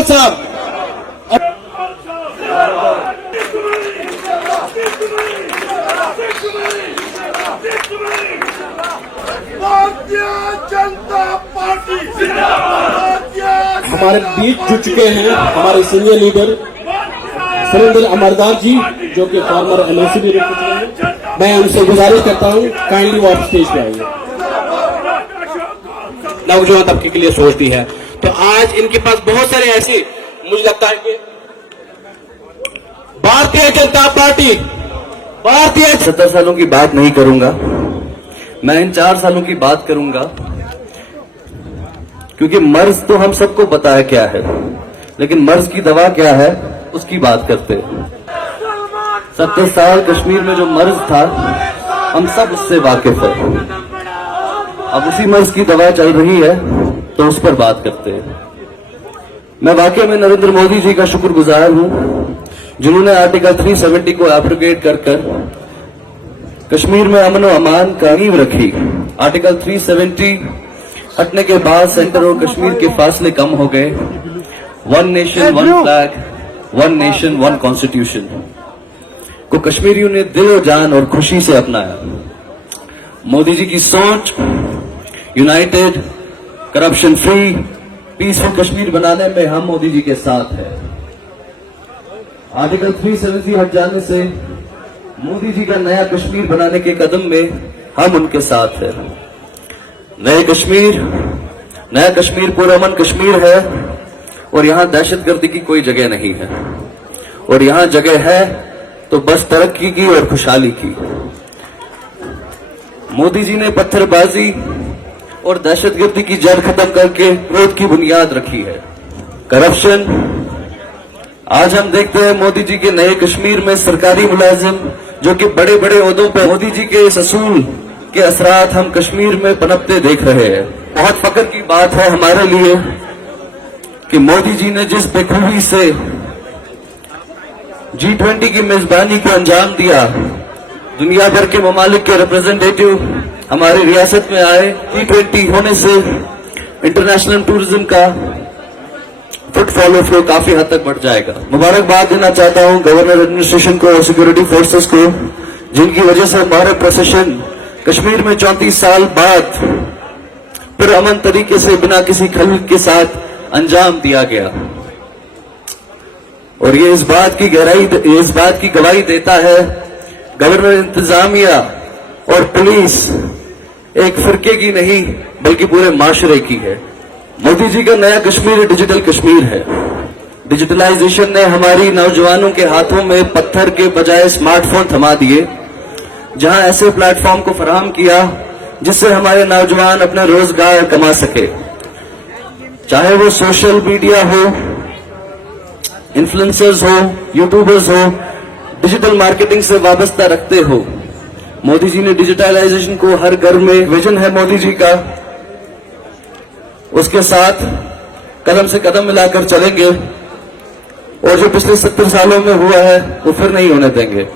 केजरीवाल साहब। भारतीय जनता पार्टी हमारे बीच जुट चुके हैं हमारे सीनियर लीडर सुरेंद्र अमरदास जी, जो कि फॉर्मर एमएलसी भी रह चुके हैं। मैं उनसे गुजारिश करता हूं, काइंडली वो आप स्टेज पे आइए। नौजवान तबके के लिए सोचती है, तो आज इनके पास बहुत सारे ऐसे, मुझे लगता है कि भारतीय जनता पार्टी 70 सालों की बात नहीं करूंगा, मैं इन 4 सालों की बात करूंगा, क्योंकि मर्ज तो हम सबको पता है क्या है, लेकिन मर्ज की दवा क्या है उसकी बात करते हैं। 70 साल कश्मीर में जो मर्ज था, हम सब उससे वाकिफ हैं। अब उसी मर्ज की दवा चल रही है, तो उस पर बात करते हैं। मैं वाकई में नरेंद्र मोदी जी का शुक्रगुजार हूं, जिन्होंने आर्टिकल 370 को एब्रोगेट कर कश्मीर में अमन और अमान का नींव रखी। आर्टिकल 370 हटने के बाद सेंटर और कश्मीर के फासले कम हो गए। 1 नेशन 1 फ्लैग, 1 नेशन 1 कॉन्स्टिट्यूशन को कश्मीरियों ने दिल और जान और खुशी से अपनाया। मोदी जी की सोच United, corruption free, peaceful Kashmir बनाने में हम मोदी जी के साथ हैं। आर्टिकल 370 हट जाने से मोदी जी का नया कश्मीर बनाने के कदम में हम उनके साथ हैं। नया कश्मीर पुरअमन कश्मीर है, और यहां दहशतगर्दी की कोई जगह नहीं है, और यहां जगह है तो बस तरक्की की और खुशहाली की। मोदी जी ने पत्थरबाजी और दहशतगर्दी की जड़ खत्म करके विरोध की बुनियाद रखी है। करप्शन, आज हम देखते हैं मोदी जी के नए कश्मीर में सरकारी मुलाजिम जो कि बड़े बड़े ओहदों पर मोदी जी के इस असूल के असरात हम कश्मीर में पनपते देख रहे हैं। बहुत फख्र की बात है हमारे लिए कि मोदी जी ने जिस बेखूबी से G20 की मेजबानी को अंजाम दिया, दुनिया भर के ममालिक के रिप्रेजेंटेटिव हमारी रियासत में आए। G20 होने से इंटरनेशनल टूरिज्म का फुटफॉल फ्लो काफी हद तक बढ़ जाएगा। मुबारकबाद देना चाहता हूं गवर्नर एडमिनिस्ट्रेशन को और सिक्योरिटी फोर्सेस को, जिनकी वजह से हमारा प्रोसेशन कश्मीर में 34 साल बाद फिर अमन तरीके से बिना किसी खलल के साथ अंजाम दिया गया। और ये इस बात की गवाही देता है गवर्नर, इंतजामिया और पुलिस एक फिरके की नहीं बल्कि पूरे माशरे की है। मोदी जी का नया कश्मीर डिजिटल कश्मीर है। डिजिटलाइजेशन ने हमारी नौजवानों के हाथों में पत्थर के बजाय स्मार्टफोन थमा दिए, जहां ऐसे प्लेटफॉर्म को फराहम किया जिससे हमारे नौजवान अपना रोजगार कमा सके, चाहे वो सोशल मीडिया हो, इन्फ्लुएंसर्स हो, यूट्यूबर्स हो, डिजिटल मार्केटिंग से वाबस्ता रखते हो। मोदी जी ने डिजिटलाइजेशन को हर घर में, विजन है मोदी जी का, उसके साथ कदम से कदम मिलाकर चलेंगे, और जो पिछले 70 सालों में हुआ है वो फिर नहीं होने देंगे।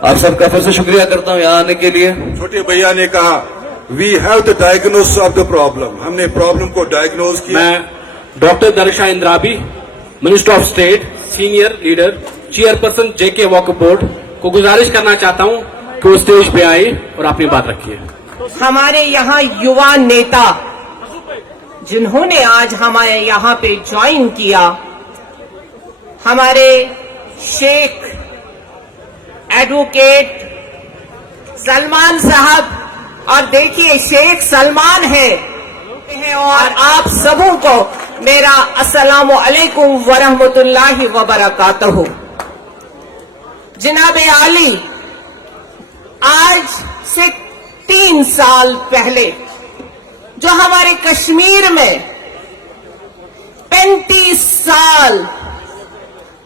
आप सबका फिर से शुक्रिया करता हूं यहां आने के लिए। छोटे भैया ने कहा we have the diagnosis of the problem, हमने प्रॉब्लम को डायग्नोज किया। मैं डॉक्टर दरिशा Andrabi, minister of state, senior leader, chairperson JK वक्फ बोर्ड को गुजारिश करना चाहता हूं कि वो स्टेज पे आए और अपनी बात रखिए। हमारे यहाँ युवा नेता जिन्होंने आज हमारे यहाँ पे ज्वाइन किया, हमारे शेख एडवोकेट सलमान साहब, और देखिए शेख सलमान है, और आप सबों को मेरा अस्सलामु अलैकुम वरहमतुल्लाहि वबरकातुहू। जनाबे आली, आज से 3 साल पहले जो हमारे कश्मीर में 35 साल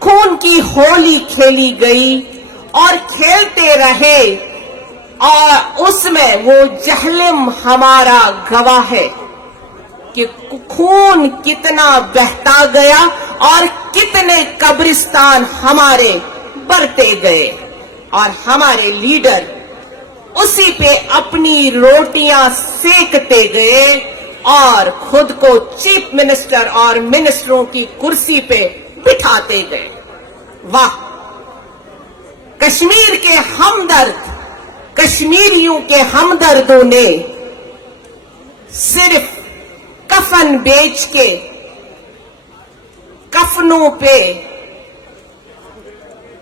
खून की होली खेली गई और खेलते रहे, और उसमें वो जहलम हमारा गवाह है कि खून कितना बहता गया और कितने कब्रिस्तान हमारे बढ़ते गए, और हमारे लीडर उसी पे अपनी रोटियां सेकते गए, और खुद को चीफ मिनिस्टर और मिनिस्टरों की कुर्सी पे बिठाते गए। वाह, कश्मीर के हमदर्द, कश्मीरियों के हमदर्दों ने सिर्फ कफन बेच के कफनों पे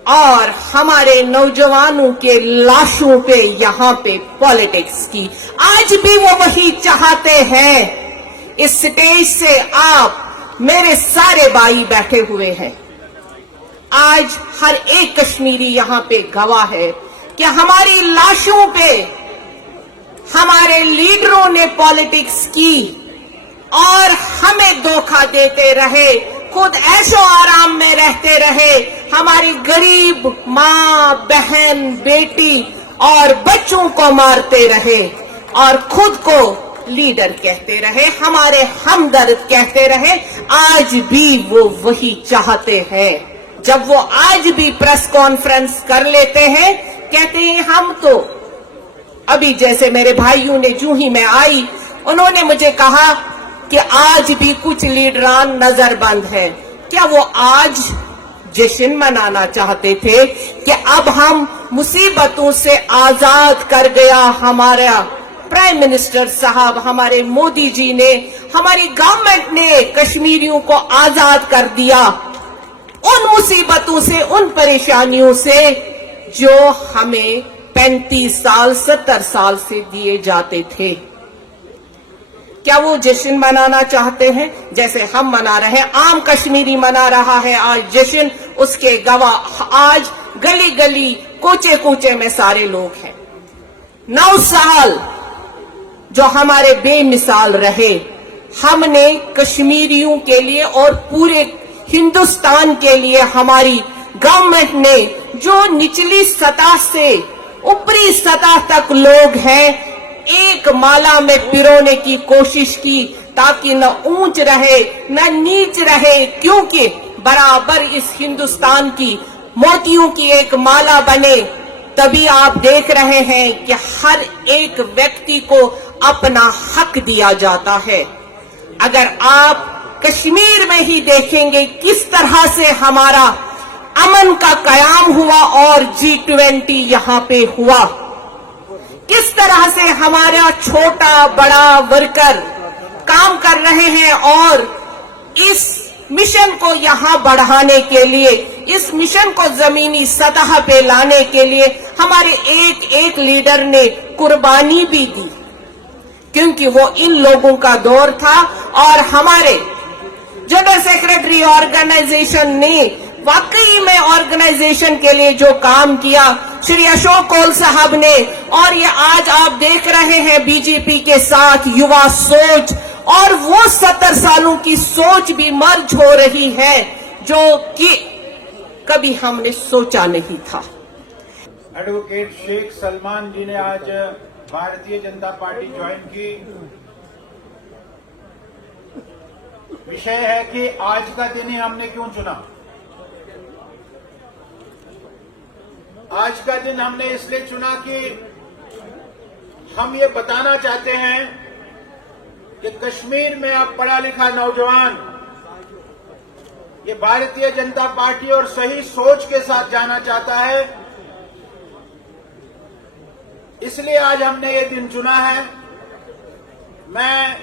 और हमारे नौजवानों के लाशों पे यहां पे पॉलिटिक्स की। आज भी वो वही चाहते हैं। इस स्टेज से आप मेरे सारे भाई बैठे हुए हैं, आज हर एक कश्मीरी यहां पे गवाह है कि हमारी लाशों पे हमारे लीडरों ने पॉलिटिक्स की और हमें धोखा देते रहे, खुद ऐशो आराम में रहते रहे, हमारी गरीब मां, बहन, बेटी और बच्चों को मारते रहे और खुद को लीडर कहते रहे, हमारे हमदर्द कहते रहे। आज भी वो वही चाहते हैं। जब वो आज भी प्रेस कॉन्फ्रेंस कर लेते हैं, कहते हैं हम तो अभी, जैसे मेरे भाइयों ने जूं ही मैं आई, उन्होंने मुझे कहा कि आज भी कुछ लीडरान नजरबंद है। क्या वो आज जश्न मनाना चाहते थे कि अब हम मुसीबतों से आजाद कर गया हमारा प्राइम मिनिस्टर साहब, हमारे मोदी जी ने, हमारी गवर्नमेंट ने कश्मीरियों को आजाद कर दिया उन मुसीबतों से, उन परेशानियों से जो हमें 35 साल 70 साल से दिए जाते थे। क्या वो जश्न मनाना चाहते हैं जैसे हम मना रहे हैं? आम कश्मीरी मना रहा है आज जश्न, उसके गवाह आज गली गली कोचे कोचे में सारे लोग हैं। 9 साल जो हमारे बेमिसाल रहे, हमने कश्मीरियों के लिए और पूरे हिंदुस्तान के लिए हमारी गवर्नमेंट ने जो निचली सतह से ऊपरी सतह तक लोग हैं, एक माला में पिरोने की कोशिश की ताकि न ऊंच रहे न नीच रहे, क्योंकि बराबर इस हिंदुस्तान की मोतियों की एक माला बने। तभी आप देख रहे हैं कि हर एक व्यक्ति को अपना हक दिया जाता है। अगर आप कश्मीर में ही देखेंगे किस तरह से हमारा अमन का कयाम हुआ और G20 यहां पे हुआ, किस तरह से हमारा छोटा बड़ा वर्कर काम कर रहे हैं और इस मिशन को यहां बढ़ाने के लिए, इस मिशन को जमीनी सतह पे लाने के लिए हमारे एक एक लीडर ने कुर्बानी भी दी, क्योंकि वो इन लोगों का दौर था। और हमारे जनरल सेक्रेटरी ऑर्गेनाइजेशन ने वाकई में ऑर्गेनाइजेशन के लिए जो काम किया, श्री अशोक कौल साहब ने, और ये आज आप देख रहे हैं बीजेपी के साथ युवा सोच, और वो 70 सालों की सोच भी मर्ज हो रही है जो कि कभी हमने सोचा नहीं था। एडवोकेट शेख सलमान जी ने आज भारतीय जनता पार्टी ज्वाइन की। विषय है कि आज का दिन ही हमने क्यों चुना। आज का दिन हमने इसलिए चुना कि हम ये बताना चाहते हैं कि कश्मीर में अब पढ़ा लिखा नौजवान ये भारतीय जनता पार्टी और सही सोच के साथ जाना चाहता है। इसलिए आज हमने ये दिन चुना है। मैं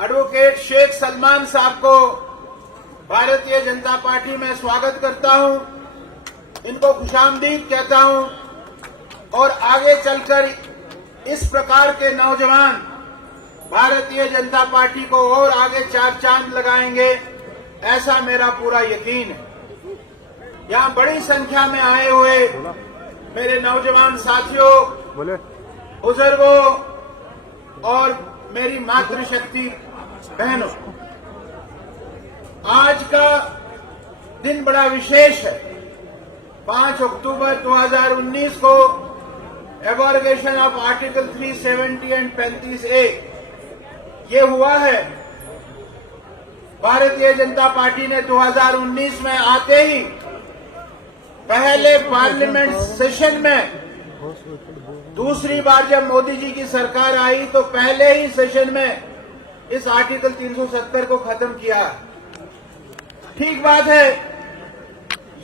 एडवोकेट शेख सलमान साहब को भारतीय जनता पार्टी में स्वागत करता हूं, इनको खुशामदीद कहता हूं और आगे चलकर इस प्रकार के नौजवान भारतीय जनता पार्टी को और आगे 4 चांद लगाएंगे, ऐसा मेरा पूरा यकीन है। यहां बड़ी संख्या में आए हुए मेरे नौजवान साथियों, बुजुर्गों और मेरी मातृशक्ति बहनों, आज का दिन बड़ा विशेष है। 5 अक्टूबर 2019 को एबॉर्गेशन ऑफ आर्टिकल 370 एंड 35A ये हुआ है। भारतीय जनता पार्टी ने 2019 में आते ही पहले पार्लियामेंट सेशन में दूसरी बार जब मोदी जी की सरकार आई तो पहले ही सेशन में इस आर्टिकल 370 को खत्म किया। ठीक बात है,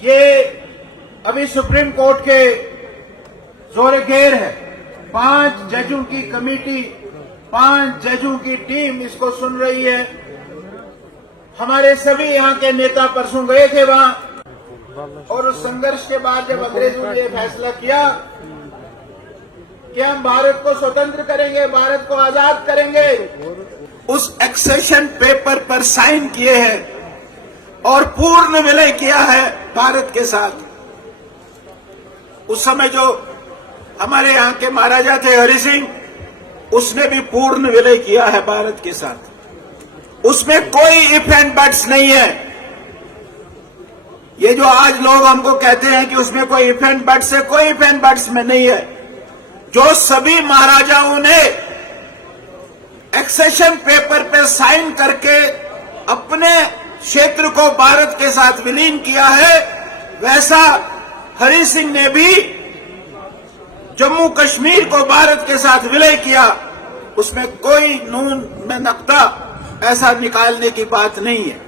ये अभी सुप्रीम कोर्ट के जोरे घेर है। 5 जजों की कमेटी, 5 जजों की टीम इसको सुन रही है। हमारे सभी यहाँ के नेता परसों गए थे वहां, और उस संघर्ष के बाद जब अंग्रेजों ने यह फैसला किया कि हम भारत को स्वतंत्र करेंगे, भारत को आजाद करेंगे, उस एक्सेशन पेपर पर साइन किए हैं और पूर्ण विलय किया है भारत के साथ। उस समय जो हमारे यहाँ के महाराजा थे हरि सिंह, उसने भी पूर्ण विलय किया है भारत के साथ। उसमें कोई इफ एंड बट्स नहीं है। ये जो आज लोग हमको कहते हैं कि उसमें कोई इफ एंड बट्स है, कोई इफ एंड बट्स में नहीं है। जो सभी महाराजाओं ने एक्सेशन पेपर पे साइन करके अपने क्षेत्र को भारत के साथ विलीन किया है, वैसा हरि सिंह ने भी जम्मू कश्मीर को भारत के साथ विलय किया। उसमें कोई नून में नक्ता ऐसा निकालने की बात नहीं है।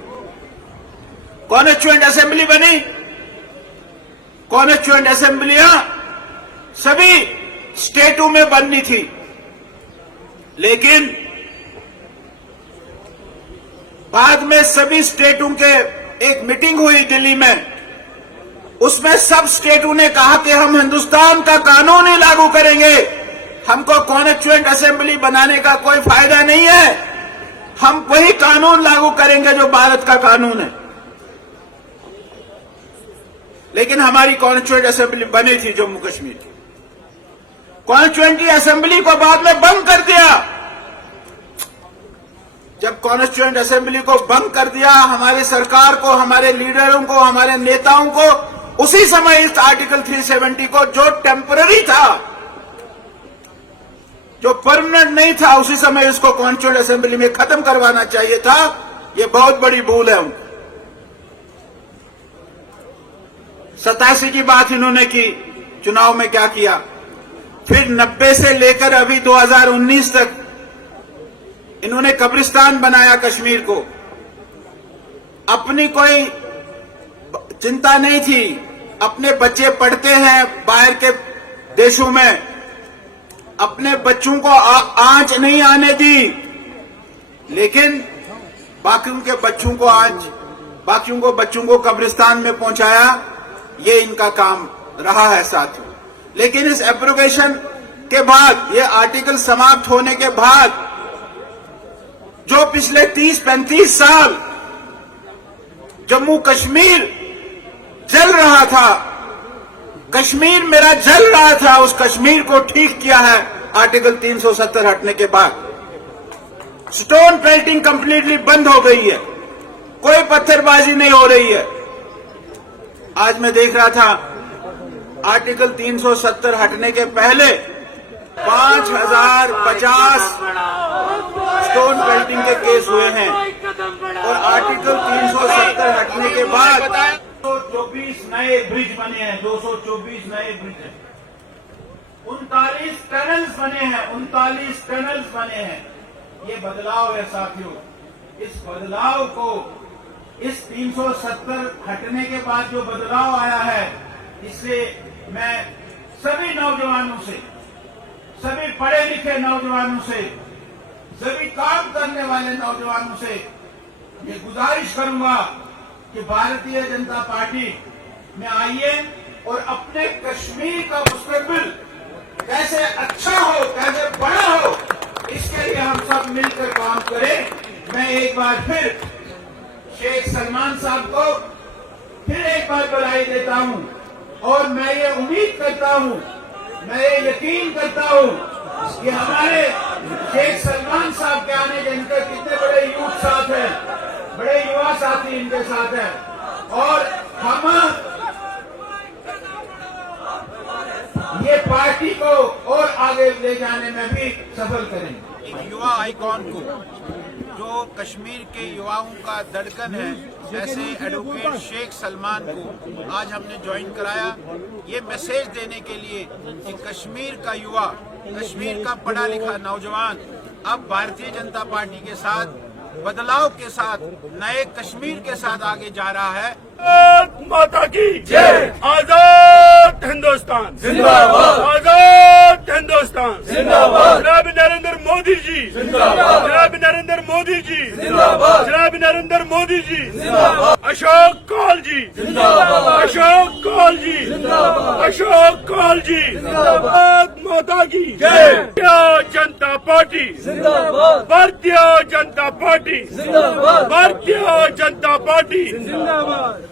कॉन्स्टिट्यूएंट असेंबली बनी, कॉन्स्टिट्यूएंट असेंबलियां सभी स्टेटों में बननी थी, लेकिन बाद में सभी स्टेटों के एक मीटिंग हुई दिल्ली में। उसमें सब स्टेटों ने कहा कि हम हिंदुस्तान का कानून ही लागू करेंगे, हमको कॉन्स्टिट्यूएंट असेंबली बनाने का कोई फायदा नहीं है, हम वही कानून लागू करेंगे जो भारत का कानून है। लेकिन हमारी कॉन्स्टिट्यूएंट असेंबली बनी थी जम्मू कश्मीर की। कॉन्स्टिट्यूएंट असेंबली को बाद में बंद कर दिया। जब कॉन्स्टिट्यूएंट असेंबली को बंद कर दिया, हमारी सरकार को, हमारे लीडरों को, हमारे नेताओं को उसी समय इस आर्टिकल 370 को, जो टेम्पररी था, जो परमानेंट नहीं था, उसी समय इसको कॉन्स्टिट्यूएंट असेंबली में खत्म करवाना चाहिए था। यह बहुत बड़ी भूल है उनकी। 87 की बात इन्होंने की, चुनाव में क्या किया, फिर 90 से लेकर अभी 2019 तक इन्होंने कब्रिस्तान बनाया कश्मीर को। अपनी कोई चिंता नहीं थी, अपने बच्चे पढ़ते हैं बाहर के देशों में, अपने बच्चों को आंच नहीं आने दी, लेकिन बाकियों के बच्चों को आंच, बाकियों को बच्चों को कब्रिस्तान में पहुंचाया। ये इनका काम रहा है साथियों। लेकिन इस एप्रोगेशन के बाद, ये आर्टिकल समाप्त होने के बाद, जो पिछले 30-35 साल जम्मू कश्मीर जल रहा था, कश्मीर मेरा जल रहा था, उस कश्मीर को ठीक किया है आर्टिकल 370 हटने के बाद। स्टोन पेल्टिंग कंप्लीटली बंद हो गई है, कोई पत्थरबाजी नहीं हो रही है। आज मैं देख रहा था, आर्टिकल 370 हटने के पहले 5050 स्टोन पेल्टिंग के केस हुए हैं, और आर्टिकल 370 हटने के बाद 224 नए ब्रिज बने हैं, 224 नए ब्रिज हैं, 39 टनल्स बने हैं, 39 टनल्स बने हैं। ये बदलाव है साथियों। इस बदलाव को, इस 370 हटने के बाद जो बदलाव आया है, इससे मैं सभी नौजवानों से, सभी पढ़े लिखे नौजवानों से, सभी काम करने वाले नौजवानों से ये गुजारिश करूंगा कि भारतीय जनता पार्टी में आइए और अपने कश्मीर का मुस्तकबिल कैसे अच्छा हो, कैसे बड़ा हो, इसके लिए हम सब मिलकर काम करें। मैं एक बार फिर शेख सलमान साहब को फिर एक बार बधाई देता हूं, और मैं ये उम्मीद करता हूं, मैं ये यकीन करता हूं कि हमारे शेख सलमान साहब के आने के, इनके कितने बड़े यूथ साथ हैं, बड़े युवा साथी इनके साथ हैं, और हम ये पार्टी को और आगे ले जाने में भी सफल करेंगे। एक युवा आइकॉन को जो कश्मीर के युवाओं का धड़कन है, ऐसे एडवोकेट शेख सलमान को आज हमने ज्वाइन कराया, ये मैसेज देने के लिए कि कश्मीर का युवा, कश्मीर का पढ़ा लिखा नौजवान अब भारतीय जनता पार्टी के साथ, बदलाव के साथ, नए कश्मीर के साथ आगे जा रहा है। भारत माता की जय। आजाद हिंदुस्तान जिंदाबाद। आजाद हिंदुस्तान जिंदाबाद। जनाब नरेंद्र मोदी जी जिंदाबाद। जनाब नरेंद्र मोदी जी जिंदाबाद। जनाब नरेंद्र मोदी जी जिंदाबाद। अशोक कौल जी जिंदाबाद। अशोक कौल जी जिंदाबाद। अशोक कौल जी जिंदाबाद। माता की जय। भारतीय जनता पार्टी जिंदाबाद। भारतीय जनता पार्टी जिंदाबाद। भारतीय जनता पार्टी जिंदाबाद।